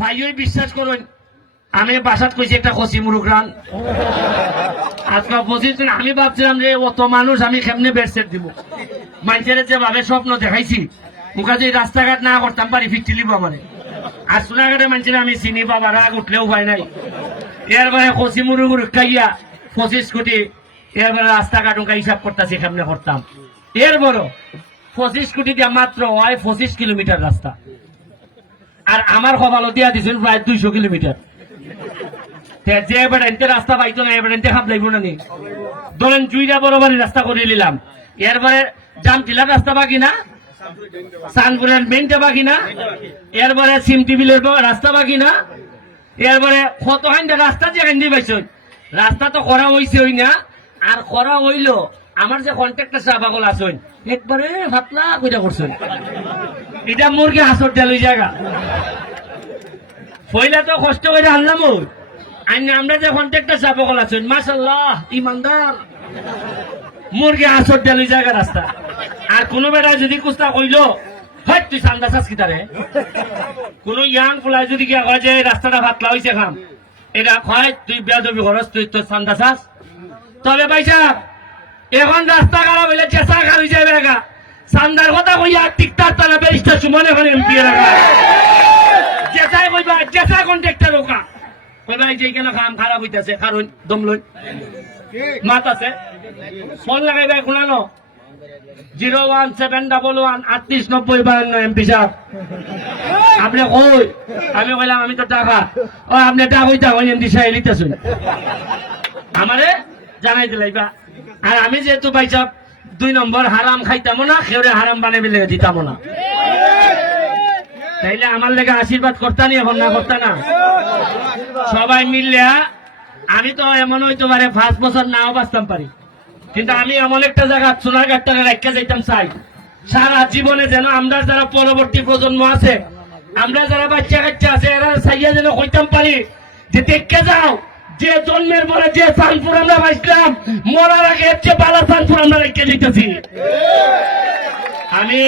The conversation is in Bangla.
ভাইও বিশ্বাস করুন আমি বাসাত কইছি একটা খসি মুরুখ রান আজকে 25 দিন আমি ভাবছিলাম যে অত মানুষ আমি কেমনে বেডসেট দিব মানুষের যেভাবে স্বপ্ন দেখাইছি মুখা যে রাস্তাঘাট না করতাম পারি ফিরতিলি বাবারে আর সোনাঘাটে মানুষের আমি চিনি বাবা রাগ উঠলেও ভয় নাই এরপরে খসি মুরুখ খাইয়া 25 কোটি এরপরে রাস্তাঘাট উনকা হিসাব করতেছি কেমনে করতাম এর বড় 25 কোটি দিয়া মাত্র হয় 25 কিলোমিটার রাস্তা আর আমার কপালও দিয়া দিছিল প্রায় 200 কিলোমিটার যে এবার এনতে রাস্তা পাইতো না এবার এনতে খাপ লাগবো না নি ধরেন জুইরা বরাবরই রাস্তা করে নিলাম এরপরে জামটিলার রাস্তা বাকি না সানপুরের মেনটা বাকি না এরপরে সিমটি বিলের রাস্তা বাকি না এরপরে কত হাইন্দা রাস্তা যে হাইন্দি পাইছ রাস্তা তো করা হইছে হই না আর করা হইলো আমার যে কন্ট্রাক্টর সাহেব পাগল আসুন একবারে ভাতলা কইটা করছেন এটা মুরগি হাসর দেল ওই জায়গা পয়লা তো কষ্ট করে আনলাম ওই আমরা যে কন্ট্রাক্টর সাহেব পাগল আছেন মাশাআল্লাহ ইমানদার মুরগি হাসর দেল ওই জায়গা রাস্তা আর কোনো বেটা যদি কুস্তা কইলো হয় তুই সান্দা চাস কি তারে কোন ইয়াং ফুলাই যদি গিয়া কয় যে রাস্তাটা ভাতলা হয়েছে খাম এটা কয় তুই বেয়াদবি খরচ তুই তোর সান্দা চাস তবে ভাই সাহেব এখন রাস্তা খারাপ হইলে চেষ্টা খারাপ হয়ে যাবে একা সান্দার কথা কইয়া টিকটার তারা বেরিস্টার সুমন এখন এমপি এলাকা জেসাই কইবা জেসা কন্ট্রাক্টর ওকা কইবা যে কেন কাম খারাপ হইতাছে কারণ দম লই মাত আছে ফোন লাগাইবা গুনানো 01711389052 এমপি সাহেব আপনি কই আমি কইলাম আমি তো টাকা ও আপনি টাকা কইতা ওই এমপি সাহেব লিখতেছেন আমারে জানাই দিলাইবা আর আমি যেহেতু ভাই সাহেব 2 নম্বর হারাম খাইতাম না খেউরে হারাম বানাই বেলে দিতাম না তাইলে আমার লেগে আশীর্বাদ করতানি এখন না করতা না সবাই মিললে আমি তো এমন হইতে পারে 5 বছর নাও বাঁচতাম পারি কিন্তু আমি এমন একটা জায়গা সোনারঘাটটারে রেখে যাইতাম চাই সারা জীবনে যেন আমরা যারা পরবর্তী প্রজন্ম আছে আমরা যারা বাচ্চা কাচ্চা আছে এরা চাইয়া যেন কইতাম পারি যে দেখে যাও যে জন্মের পরে যে চাঁদপুর আমরা বাঁচলাম মরার আগে এর চেয়ে বালা চাঁদপুর আমরা রেখে দিতেছি আমি